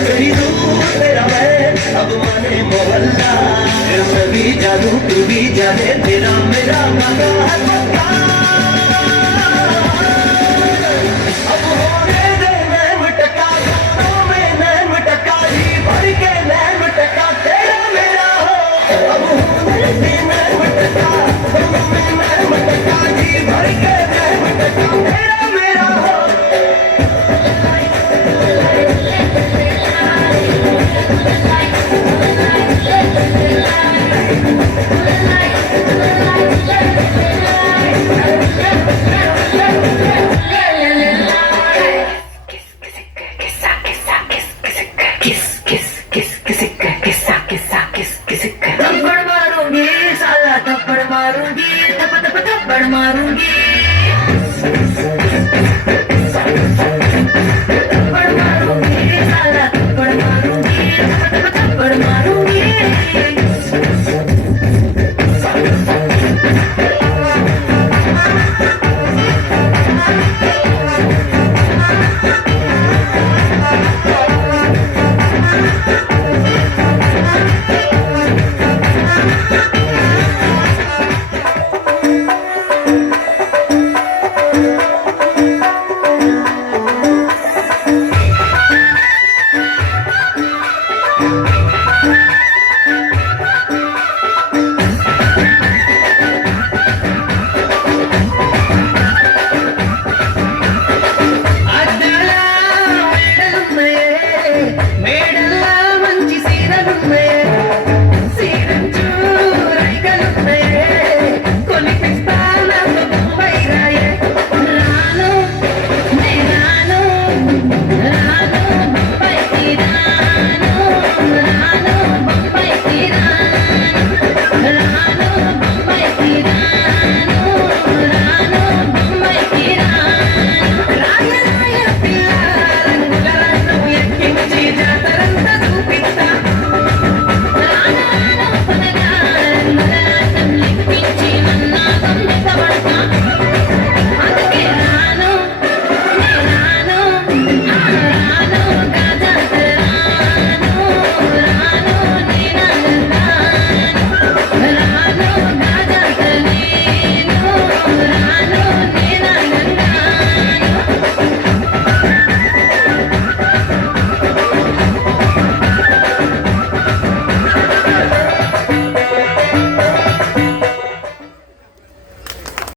कहीं दूर तेरा मैं अब माने मोहल्ला, सभी जादू तू भी जाने तेरा मेरा मजा है पक्का। अब होने दे नैन टका दोनों में, नैन टका जी भर के नैन टका तेरा मेरा हो। अब होने दे नैन टका दोनों में, नैन टका जी भर के नैन टका तेरा मेरा हो। थप्पड़ मारूंगी साला, थप्पड़ मारूंगी, थप थप थप्पड़ मारूंगी।